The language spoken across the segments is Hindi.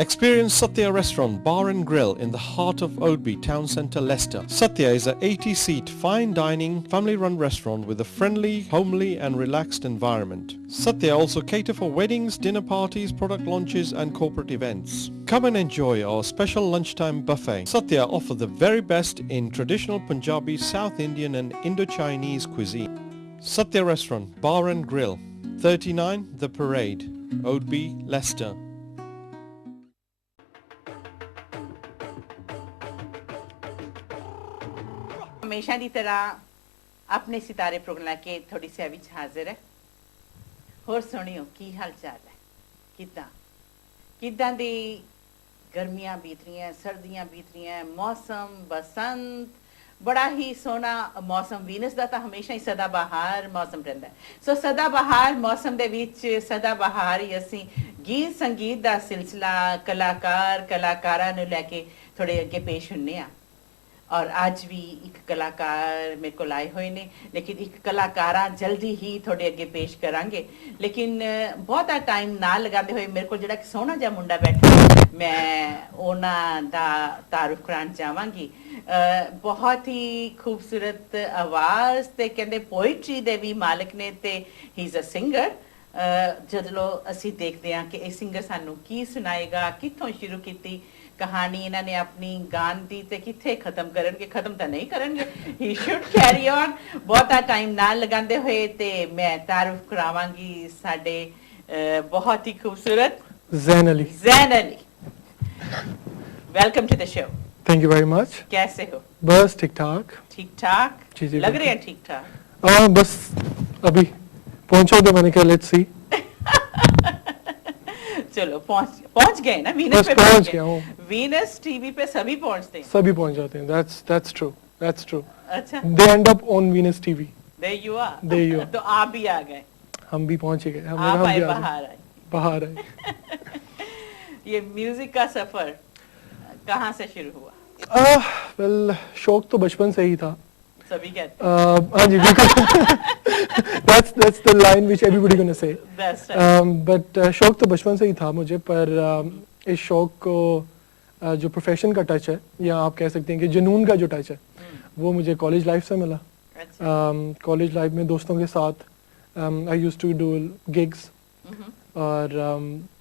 Experience Satya Restaurant Bar and Grill in the heart of Oadby Town Centre, Leicester. Satya is a 80-seat fine dining family-run restaurant with a friendly, homely and relaxed environment. Satya also cater for weddings, dinner parties, product launches and corporate events. Come and enjoy our special lunchtime buffet. Satya offer the very best in traditional Punjabi, South Indian and Indo-Chinese cuisine. Satya Restaurant Bar and Grill, 39 The Parade, Oadby, Leicester. हमेशा की तरह अपने सितारे प्रोग्राम के थोड़ी सी विच हाजिर है होर सुनियो की हाल चाल है किदा किदा दी गर्मियां बीत रही हैं सर्दियां बीत रही हैं मौसम बसंत बड़ा ही सोना मौसम वीनस दा तां हमेशा ही सदाबहार मौसम रहंदा है सो सदाबहार मौसम दे विच सदाबहार ही असी गीत संगीत दा सिलसिला कलाकार कलाकारां नु लेके थोड़े अगे पेश हुन्ने आ और आज भी एक कलाकार मेरे को लाए हुए ने लेकिन एक कलाकारा जल्दी ही थोड़े अगे पेश करांगे लेकिन बहुत टाइम ना लगाते हुए मेरे को जड़ा सोहना जा मुंडा बैठा मैं ओना दा तारुफ कराना चाहांगी बहुत ही खूबसूरत आवाज ते कहंदे पोइट्री दे भी मालिक ने ते ही इज अ सिंगर जदों असी देखते हैं कि ये सिंगर सानू की सुनाएगा कित्थों शुरू की कहानी इन्होंने अपनी गान दी ते किथे खत्म करनगे खत्म तो नहीं करनगे ही शुड कैरी ऑन बहुत टाइम ना लगाते हुए ते मैं तारुफ करावांगी साडे बहुत ही खूबसूरत Zain Ali welcome to the show thank you very much कैसे हो बस ठीक ठाक लग रहे हैं ठीक ठाक बस अभी पहुंचो तो मैंने कहा लेट्स सी चलो पहुंच गए ना वीनस पे पहुंच गया हूं वीनस टीवी पे सभी पहुंचते हैं सभी पहुंच जाते हैं that's true अच्छा they end up on Venus TV there you are तो आप भी आ गए हम भी पहुंच गए हम भी बाहर आए ये म्यूजिक का सफर कहां से शुरू हुआ वेल शौक तो बचपन से ही था सभी कहते हैं हाँ जी बिल्कुल that's the line which everybody gonna say but शौक तो बचपन से ही था मुझे पर इस शौक को जो प्रोफेशन का टच है या आप कह सकते हैं कि जुनून का जो टच है वो मुझे कॉलेज लाइफ से मिला कॉलेज लाइफ में दोस्तों के साथ I used to do gigs और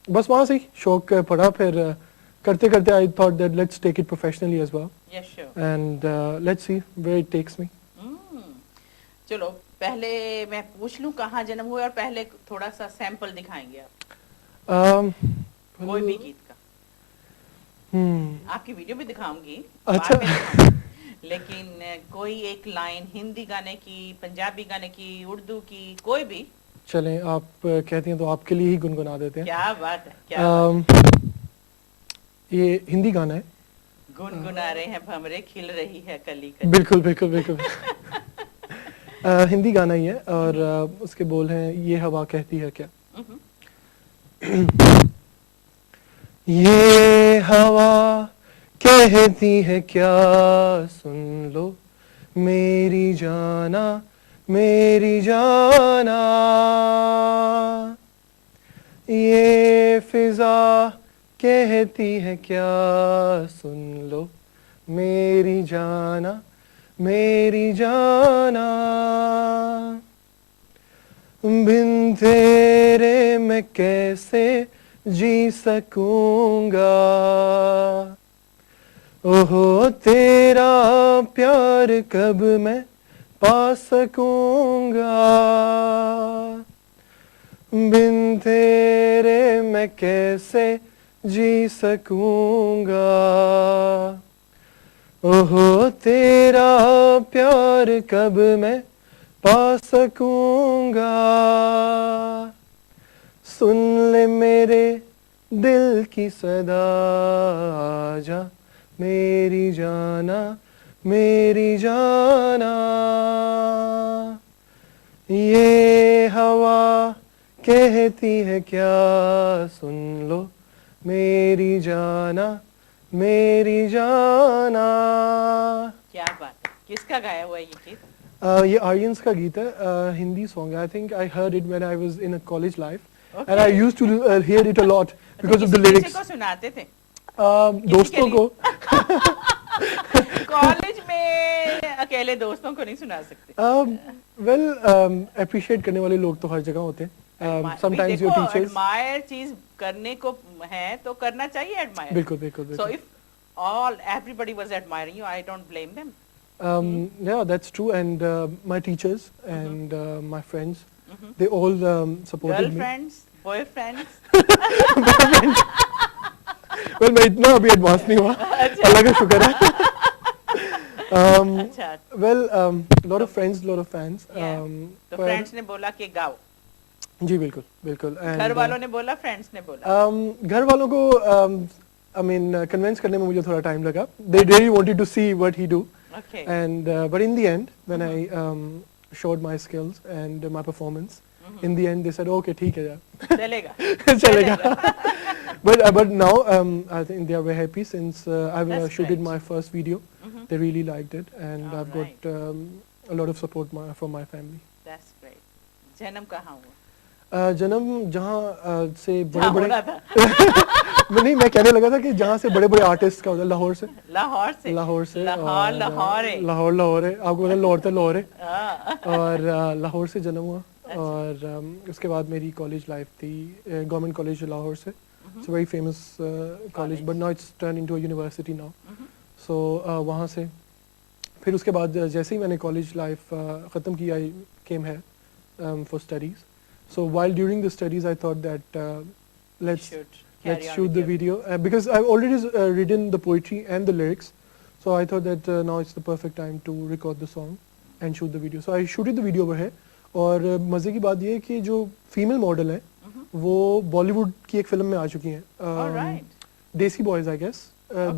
बस वहाँ से ही शौक पड़ा फिर करते करते I thought that let's take it professionally as well and let's see where it takes me चलो पहले मैं पूछ लूं कहाँ जन्म हुआ और पहले थोड़ा सा सैंपल दिखाएंगे आप कोई भी गीत का आपकी वीडियो भी दिखाऊंगी अच्छा लेकिन कोई एक लाइन हिंदी गाने की पंजाबी गाने की उर्दू की कोई भी चलें आप कहती हैं तो आपके लिए ही गुनगुना देते हैं क्या बात है क्या ये हिंदी गाना है गुनगुना रहे हैं भंवरे खिल रही है कली बिल्कुल हिंदी गाना ही है और उसके बोल हैं ये हवा कहती है क्या ये हवा कहती है क्या सुन लो मेरी जाना ये फिजा कहती है क्या सुन लो मेरी जाना बिन तेरे मैं कैसे जी सकूंगा ओहो तेरा प्यार कब मैं पा सकूंगा बिन तेरे मैं कैसे जी सकूंगा ओहो तेरा प्यार कब मैं पा सकूंगा सुन ले मेरे दिल की सदा आजा मेरी जाना ये हवा कहती है क्या सुन लो मेरी जाना क्या बात है किसका गाया हुआ ये गीत ये आर्यंस का गीत है Hindi song I think I heard it when I was in a college life and I used to hear it a lot because of the किसी lyrics. को सुनाते थे दोस्तों को कॉलेज में अकेले दोस्तों को नहीं सुना सकते appreciate करने वाले लोग तो हर जगह होते हैं. Sometimes your teachers. एडमायर चीज करने को है तो करना चाहिए एडमायर. बिल्कुल बिल्कुल. So if everybody was admiring you, I don't blame them. Yeah, that's true. And my teachers and my friends, they all supported Girlfriends, boyfriends. me. Well, मैं इतना अभी एडवांस नहीं हुआ. अल्लाह का शुक्र है. Well, lot of friends, lot of fans. तो फ्रेंड्स ने बोला कि गाओ. जी बिल्कुल बिल्कुल. घर वालों ने बोला, फ्रेंड्स ने बोला. घर वालों को I mean convince करने में मुझे थोड़ा टाइम लगा. They really wanted to see what he do. Okay. And but in the end, when I showed my skills and my performance, in the end they said, okay, ठीक है यार. चलेगा. चलेगा. But now I think they are very happy since I've shooted my first video. They really liked it, and I've got a lot of support from my family. That's great. जन्म कहाँ हुआ? जन्म जहाँ से बड़े-बड़े नहीं, मैं कहने लगा था कि जहाँ से बड़े-बड़े आर्टिस्ट का होता है, लाहौर से. लाहौर है. लाहौर है. आपको पता है लाहौर से लाहौर है. और लाहौर से जन्म हुआ. और उसके बाद मेरी कॉलेज लाइफ थी गवर्नमेंट कॉलेज लाहौर से. It's a very famous college, but now it's turned into a university now. So वहाँ से फिर उसके बाद जैसे ही मैंने कॉलेज लाइफ ख़त्म की, I came here for studies. So while during the studies, I thought that let's shoot the video because I've already written the poetry and the lyrics. So I thought that now it's the perfect time to record the song and shoot the video. So I shooted the video over here. और मज़े की बात ये है कि जो फीमेल मॉडल है वो बॉलीवुड की एक फिल्म में आ चुकी हैं. देसी बॉयज आई गेस.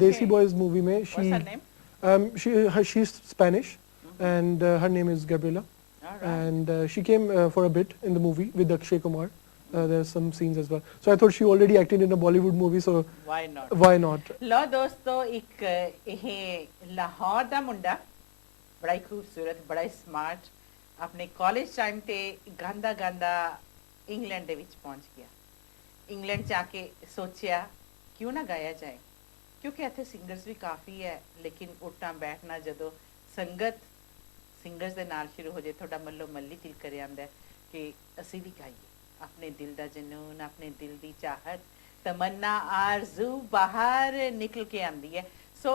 देसी बॉयज मूवी में she is Spanish and her name is Gabriela. And she came for a bit in the movie with Akshay Kumar. There's some scenes as well. So I thought she already acted in a Bollywood movie, so why not? Why not? लो दोस्तों, एक ये लाहौर दा मुंडा बड़ा ही खूबसूरत, बड़ा ही स्मार्ट, अपने कॉलेज टाइम ते गांदा गांदा इंग्लैंड दे विच पहुंच गया. इंग्लैंड जाके सोचिया क्यों ना गाया जाए, क्योंकि इत्थे सिंगर्स भी काफ़ी है, लेकिन उठना बैठना जदों संगत सिंगर्स दे नाल शुरू हो जाए थोड़ा मल्लो मल्ली दिल करे आंदा है कि असीं भी गाइए. अपने दिल दा जनून, अपने दिल दी चाहत, तमन्ना आरज़ू बाहर निकल के आंदी है. सो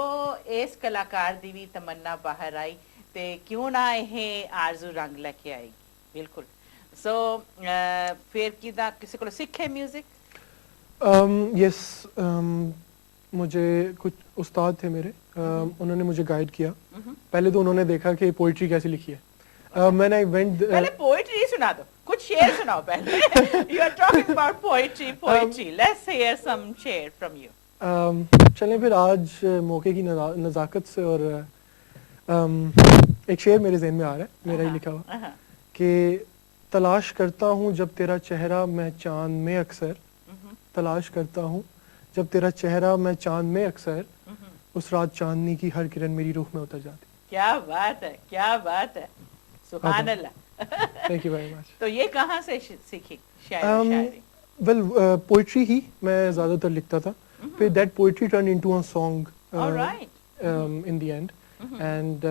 इस कलाकार दी भी तमन्ना बाहर आई ते क्यों ना यह आरज़ू रंग लेके आएगी. बिल्कुल. सो फिर किदा किसी को सीखे म्यूजिक? यस, मुझे कुछ उस्ताद थे मेरे, उन्होंने मुझे गाइड किया. पहले तो उन्होंने देखा कि पोइट्री कैसे लिखी है. मैंने पहले पोइट्री सुना दो, कुछ शेर सुनाओ पहले. You are talking about poetry. Let's hear some sher from you. चलें फिर आज मौके की नज़ाकत से और एक शेर मेरे ज़हन में आ रहा है, मेरा ही लिखा हुआ, कि तलाश करता हूँ जब तेरा चेहरा मैं चांद में अक्सर, तलाश करता हूँ जब तेरा चेहरा मैं चांद में अक्सर, उस रात चांदनी की हर किरण मेरी रूह में उतर जाती. क्या बात है, क्या बात है. सुभान अल्लाह. Thank you very much. तो ये कहाँ से सीखी शायरी? वेल पोइट्री ही मैं ज़्यादातर लिखता था. फिर that poetry turn into a song in the end. And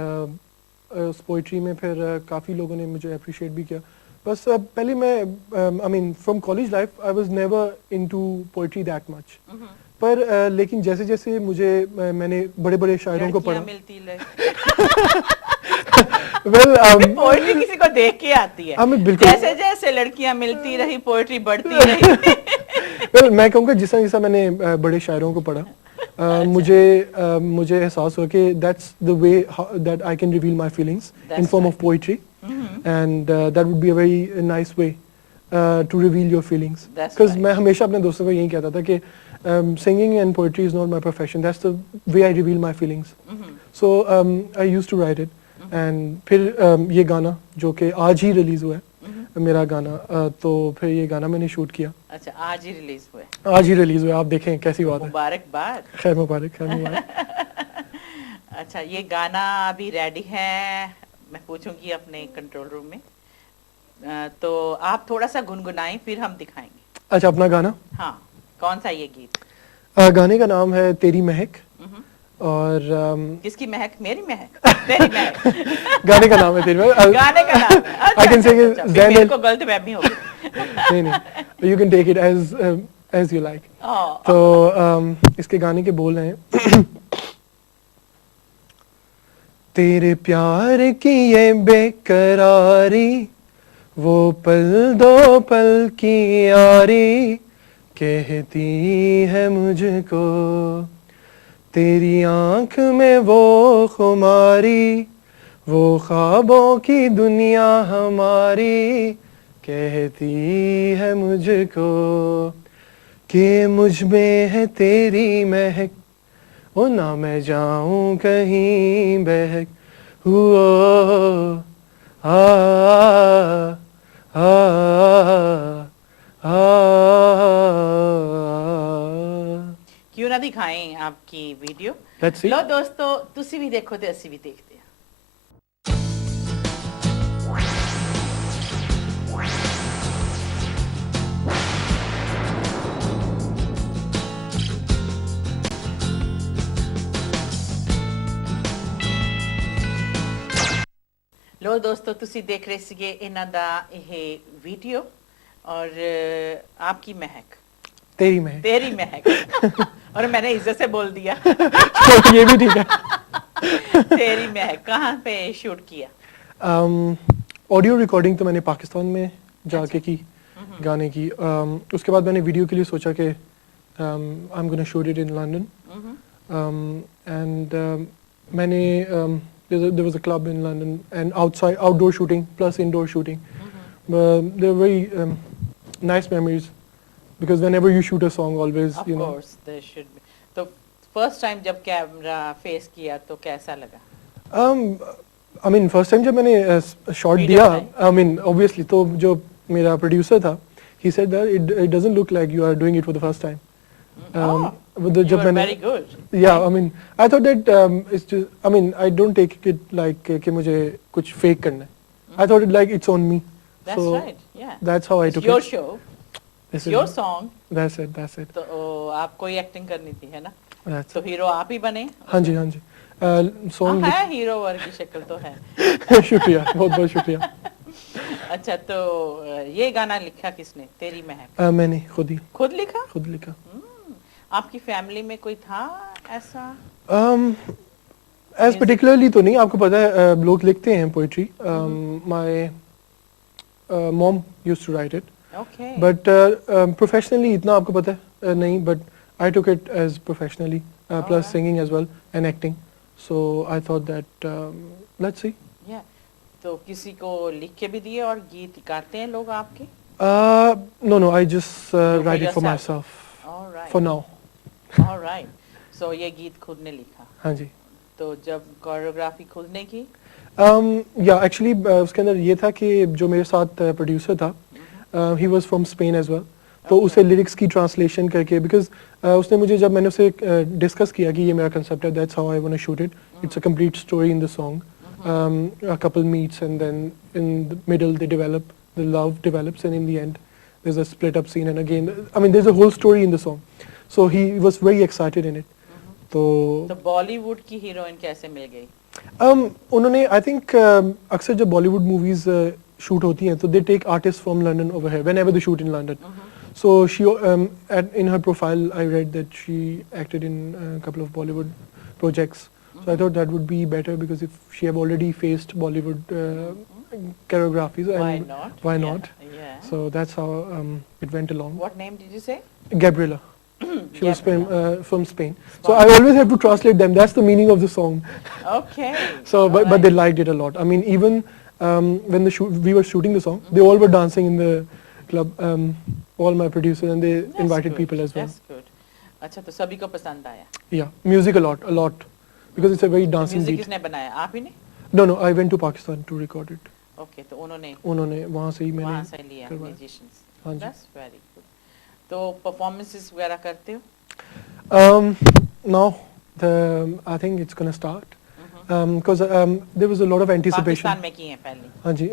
उस पोइट्री में फिर काफ़ी लोगों ने मुझे अप्रिशिएट भी किया. बस पहले मैं I mean from college life I was never into poetry that much. पर लेकिन जैसे जैसे मुझे मैंने बड़े बड़े शायरों को पढ़ा. पोइट्री किसी को देख के आती है. जैसे जैसे लड़कियां मिलती रही पोइट्री बढ़ती रही. मैं कहूँगा जिस जैसा मैंने बड़े शायरों को पढ़ा, मुझे एहसास हुआ कि that's the way that I can reveal my feelings in form of poetry, and that would be a very nice way to reveal your feelings. Because मैं हमेशा अपने दोस्तों को यही कहता था कि singing and poetry is not my profession. That's the way I reveal my feelings. So I used to write it, and फिर ये गाना जो कि आज ही रिलीज हुआ है, मेरा गाना, तो फिर ये गाना मैंने शूट किया. अच्छा, आज ही रिलीज हुआ है? आज ही रिलीज हुआ है. आप देखें कैसी बात है. मुबारकबाद. खैर मुबारक, खैर मुबारक. अच्छा, ये गाना अभी रेडी है, मैं पूछूंगी अपने कंट्रोल रूम में, तो आप थोड़ा सा गुनगुनाएं फिर हम दिखाएंगे. अच्छा, अपना गाना? हाँ, कौन सा ये गीत? गाने का नाम है तेरी महक। और किसकी महक? मेरी महक? तेरी महक? गाने का नाम है तेरी महक। गाने का नाम है। अच्छा, I can say अच्छा, कि Zayn मेरे को गलतफहमी हो गई। नहीं, you can take it as you like. तो इसके गाने के बोल हैं तेरे प्यार की ये बेकरारी, वो पल दो पल की यारी, कहती है मुझको तेरी आंख में वो खुमारी, वो ख्वाबों की दुनिया हमारी, कहती है मुझको कि मुझ में है तेरी महक, ओ ना मैं जाऊं कहीं बहक, हुआ आ आ आ क्यों ना दिखाएं आपकी वीडियो? Let's see. लो दोस्तों, तुसी भी देखो ते असी भी देखते हैं। लो दोस्तों, तुसी देख रहे सीगे इन्हां दा ये वीडियो और आपकी महक, तेरी महक, तेरी महक और मैंने इज्जत से बोल दिया तो ये भी ठीक है। तेरी महक कहाँ पे शूट किया? ऑडियो रिकॉर्डिंग तो मैंने पाकिस्तान में जाके की गाने की। उसके बाद मैंने वीडियो के लिए सोचा कि आई am gonna shoot it in London, and मैंने there was a club in London and outdoor shooting plus indoor shooting. They were very nice memories because whenever you shoot a song always of course there should be. तो first time जब कैमरा फेस किया तो कैसा लगा? I mean first time जब मैंने शॉट दिया, I mean obviously तो जो मेरा प्रोड्यूसर था, he said that it doesn't look like you are doing it for the first time. You were very good. Yeah, I mean, I thought that it's just, I mean, I don't take it like कि मुझे कुछ fake करना है. I thought it like it's on me. That's so right. Yeah. That's how I took your it. show. This your is song. That's it. That's it. तो आपको ही एक्टिंग करनी थी, है ना? That's तो हीरो आप ही बने? हाँ जी, हाँ जी. Song है हीरो वर्ग की शक्ल तो है। शुक्रिया, बहुत बहुत शुक्रिया। अच्छा, तो ये गाना लिखा किसने? तेरी महक? मैंने खुद ही। खुद लिखा? खुद लिखा। आपकी फैमिली में कोई था ऐसा? As particularly तो नहीं, आपको पता है लोग लिखते हैं poetry. My mom used to write it. Okay. But professionally इतना आपको पता है नहीं, but I took it as professionally, plus singing as well and acting. So I thought that let's see. Yeah. तो किसी को लिख के भी दिए और गीत गाते हैं लोग आपके? No, I just write it for myself. All right. For now. All right. So ये गीत खुद ने लिखा? हाँ जी. तो जब कोरियोग्राफी खुद ने की? Yeah, actually उसके अंदर ये था कि जो मेरे साथ प्रोड्यूसर था, he was from Spain as well. तो उसे लिरिक्स की ट्रांसलेशन करके, because उसने मुझे, जब मैंने उसे डिस्कस किया कि ये मेरा कंसेप्ट है, that's how I want to shoot it. It's a complete story in the song. A couple meets and then in the middle they develop, the love develops, and in the end there's a split up scene, and again, I mean there's a whole story in the song. So he was very excited in it. तो बॉलीवुड की हीरोइन कैसे मिल गई? उन्होंने, I think अक्सर जब बॉलीवुड मूवीज शूट होती हैं तो they take artists from London over here whenever they shoot in London. So she in her profile I read that she acted in a couple of Bollywood projects. So I thought that would be better, because if she have already faced Bollywood choreographies, and why not? Yeah. So that's how it went along. What name did you say? Gabriela. She was from Spain. So I always have to translate them. That's the meaning of the song. Okay. So but they liked it a lot. I mean, even when we were shooting the song, they all were dancing in the club. All my producers, and they invited people as well. That's good. अच्छा, तो सभी को पसंद आया? Yeah, music a lot, because it's a very dancing beat. Music किसने बनाया? आप ही ने? No, I went to Pakistan to record it. Okay, तो उन्होंने वहाँ से ही मैंने वहाँ से लिया musicians. हाँ जी. That's very good. तो performances वगैरह करते हो? Now I think it's gonna start. Because there was a lot of anticipation. Pakistan में की हैं पहले? हाँ जी.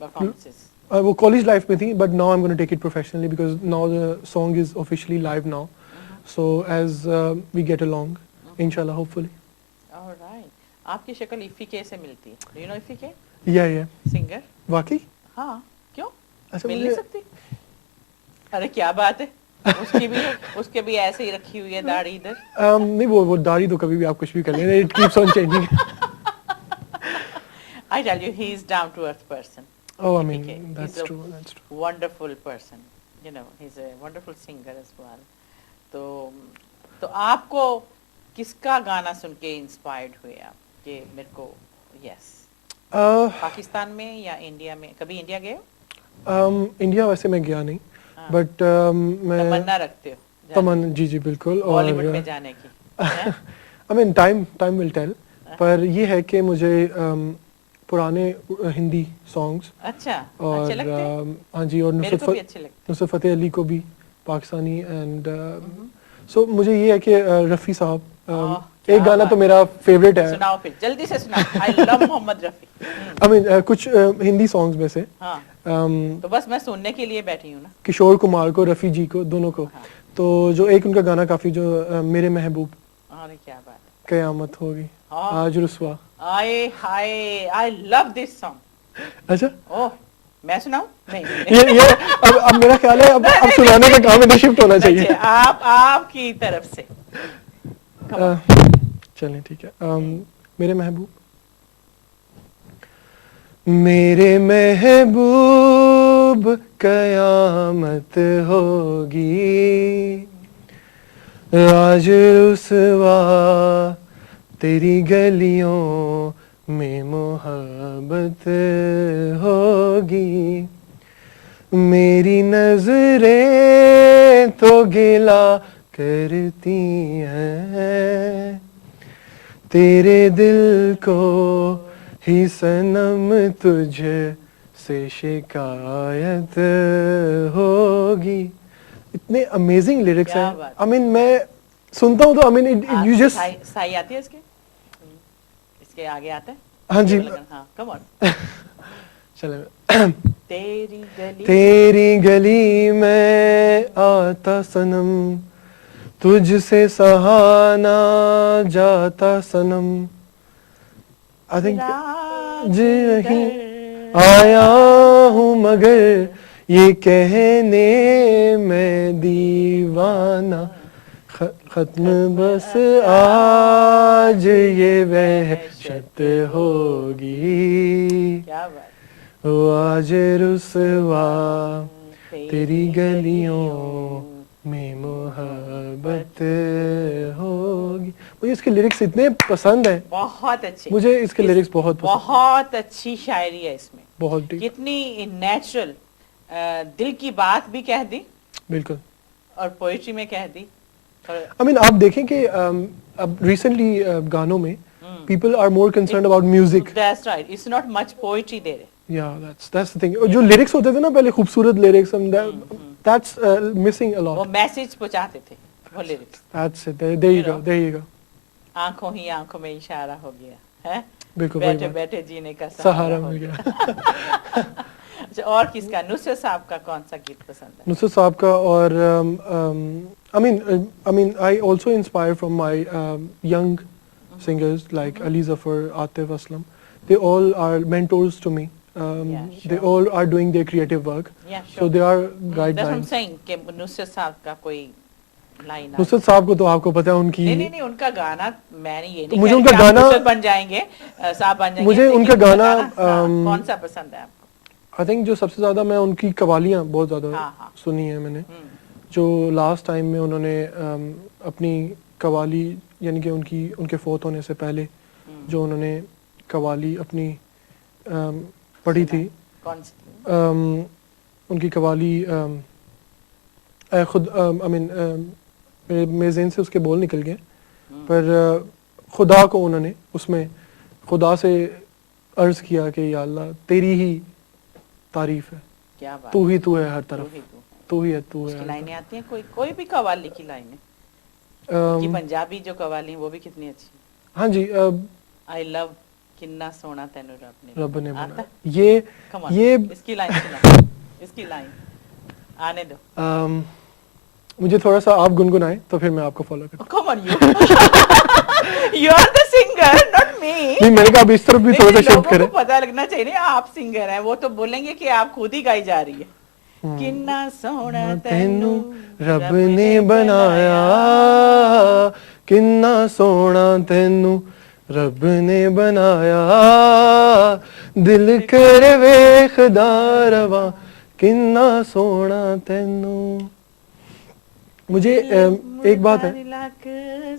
Performances. वो कॉलेज लाइफ में थी, but now I am gonna take it professionally because now the song is officially live now, so as we get along इंशाल्लाह होपफुली। ऑलराइट, आपकी शक्ल इफ़ी के से मिलती है, डू यू नो इफ़ी के? या सिंगर। वाकई? हाँ, क्यों अच्छा, मिल नहीं सकती? अरे क्या बात है, उसके भी ऐसे ही रखी हुई है दाढ़ी इधर। नहीं, वो दाढ़ी तो कभी भी आप कुछ भी कर लें, it keeps on changing. I tell you, he is down to earth person. Oh, I mean, He's that's a true, that's true. Wonderful person. You know, he's a wonderful singer as well. तो आपको किसका गाना सुन के इंस्पायर्ड हुए आप कि मेरे को यस पाकिस्तान में या इंडिया में? कभी इंडिया गए हो? इंडिया वैसे मैं गया नहीं, बट मैं तमन्ना रखते हो तमन्ना, जी बिल्कुल। और बॉलीवुड में जाने की? I mean time will tell, पर ये है कि मुझे पुराने हिंदी सॉन्ग्स अच्छा और अच्छे लगते हैं? हाँ जी, और मेरे को भी अच्छे लगते हैं। नुसरत फतेह अली को भी, पाकिस्तानी, एंड सो मुझे ये है कि रफ़ी साहब, एक गाना तो मेरा फेवरेट है। सुनाओ फिर, जल्दी से सुनाओ। I love Mohammed Rafi. I mean कुछ हिंदी सॉन्ग्स में से हाँ, तो बस मैं सुनने के लिए बैठी हूँ ना। किशोर कुमार को, रफ़ी जी को, दोनों को। तो जो एक उनका गाना काफी, जो मेरे महबूब, अरे क्या बात है, कयामत होगी आज रुस्वा। आए हाय, आई लव दिस सॉन्ग। अच्छा, ओह, मैं सुनाऊं? नहीं, ये अब मेरा ख्याल है अब सुनाने का काम इधर शिफ्ट होना चाहिए। आपकी तरफ से। चलें ठीक है। मेरे महबूब। मेरे महबूब कयामत होगी आज रुस्वा तेरी गलियों में मोहब्बत होगी। मेरी नजरें तो गिला करती हैं तेरे दिल को ही सनम तुझ से शिकायत होगी। इतने अमेजिंग लिरिक्स हैं। आई मीन मैं सुनता हूँ तो आई मीन यू जस्ट सही आती है इसके आगे आता है। हाँ जी, हाँ, कम ऑन। चले। तेरी गली में आता सनम तुझसे सहाना जाता सनम। आई थिंक जी नहीं आया हूँ मगर ये कहने में दीवाना खत्म बस आज ये वहशत होगी। क्या बात, आज रुस्वा तेरी गलियों में मोहब्बत होगी। मुझे इसके लिरिक्स इतने पसंद हैं। बहुत अच्छे, मुझे इसके लिरिक्स बहुत पसंद। बहुत अच्छी शायरी है इसमें, बहुत कितनी नेचुरल, दिल की बात भी कह दी बिल्कुल, और पोएट्री में कह दी। आई मीन आप देखें कि अब रिसेंटली गानों में people are more concerned about music. That's right, it's not much poetry there. Yeah that's the thing. जो लिरिक्स होते थे ना पहले, खूबसूरत lyrics, that's missing a lot. वो मैसेज पहुंचाते थे वो lyrics. That's it, there you go. आंखों ही आंखों में इशारा हो गया है, बिल्कुल, बैठे बैठे जीने का सहारा मिल गया। अच्छा, और किसका? नुसरत साहब का कौन सा गीत पसंद है? नुसरत साहब का, और I mean I also inspire from my young singers like Ali Zafar, Atif Aslam. They all are mentors to me. They all are doing their creative work. So they are guidelines. That's what I'm saying कि नुसरत साहब का कोई लाइन। नुसरत साहब को तो आपको पता है उनकी, नहीं उनका गाना, मैंने ये नहीं मुझे उनका गाना बन जाएंगे, साहब बन जाएंगे। मुझे उनका गाना कौन सा पसंद है आपको? आई थिंक जो सबसे ज्यादा, मैं उनकी कवालियां बहुत ज्यादा सुनी है मैंने। जो लास्ट टाइम में उन्होंने अपनी कवाली, यानी कि उनके फोत होने से पहले जो उन्होंने कवाली अपनी पढ़ी थी, कौन सी? उनकी कवाली खुद आई मीन मेरे ज़हन से उसके बोल निकल गए, पर खुदा को उन्होंने उसमें खुदा से अर्ज किया कि या अल्लाह तेरी ही तारीफ है, क्या बात, तू ही है हर तरफ, तू ही है। लाइनें आती हैं, कोई भी कवाली की लाइनें, कि पंजाबी जो कवाली वो भी कितनी अच्छी। हाँ जी, आई लव किन्ना सोना तेनू रब ने आता? बनाया। ये इसकी लाइन सुना, इसकी लाइन आने दो। मुझे थोड़ा सा आप गुनगुनाएं तो फिर मैं आपको फॉलो करूँ। Come on, you are the singer, not me. नहीं, मैंने कहा अब इस तरफ भी थोड़ा सा शिफ्ट करें। लोगों को पता लगना चाहिए ना आप सिंगर हैं, वो तो बोलेंगे कि आप खुद ही गाई जा रही है। किन्ना सोना तेनू रब ने बनाया, किन्ना सोना तेनू रब ने बनाया, दिल कर वेखदा रवा किन्ना सोना तेनू। मुझे एक बात है,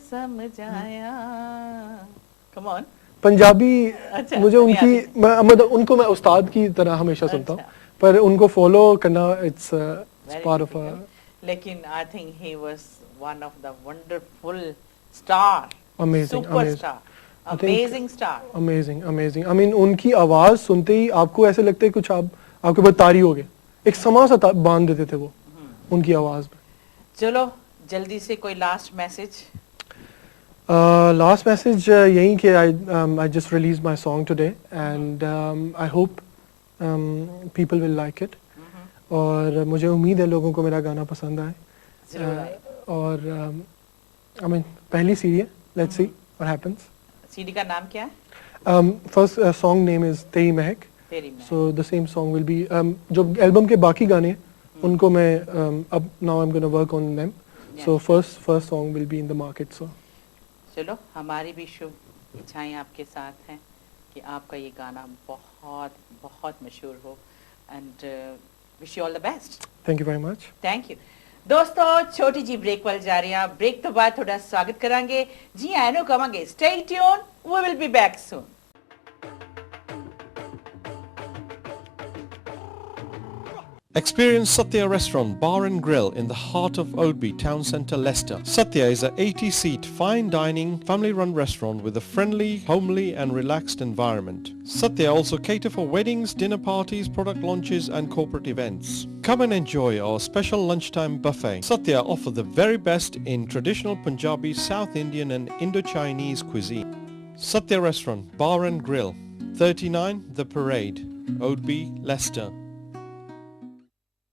समझाया। Come on. पंजाबी अच्छा, मुझे उनकी मतलब उनको मैं उस्ताद की तरह हमेशा सुनता हूँ, पर उनको फॉलो करना इट्स पार्ट ऑफ लेकिन I think he was one of the wonderful star, superstar, amazing star, amazing. I mean उनकी आवाज सुनते ही आपको ऐसे लगता है कुछ आपके ऊपर तारी हो गए, एक समा सा बांध देते थे वो उनकी आवाज में। चलो जल्दी से कोई लास्ट मैसेज। लास्ट मैसेज यही कि I just released my song today and I hope people will like it और मुझे उम्मीद है लोगों को मेरा गाना पसंद आए और I mean पहली सीडी है, let's see what happens। CD का नाम क्या है? First song name is तेरी महक, so the same song will be जो एल्बम के बाकी गाने हैं उनको मैं अब now I'm gonna work on them, so first song will be in the market। so चलो हमारी भी शुभ इच्छाएं आपके साथ हैं कि आपका ये गाना बहुत बहुत मशहूर हो and wish you all the best. Thank you very much. Thank you दोस्तों, छोटी जी ब्रेक वाल जा रही हैं। ब्रेक तो बाद थोड़ा स्वागत करांगे जी आनो कवांगे stay tuned, we will be back soon. Experience Satya Restaurant Bar and Grill in the heart of Oadby Town Centre, Leicester. Satya is a 80-seat fine dining family-run restaurant with a friendly, homely and relaxed environment. Satya also cater for weddings, dinner parties, product launches and corporate events. Come and enjoy our special lunchtime buffet. Satya offer the very best in traditional Punjabi, South Indian and Indo-Chinese cuisine. Satya Restaurant Bar and Grill, 39 The Parade, Oadby, Leicester.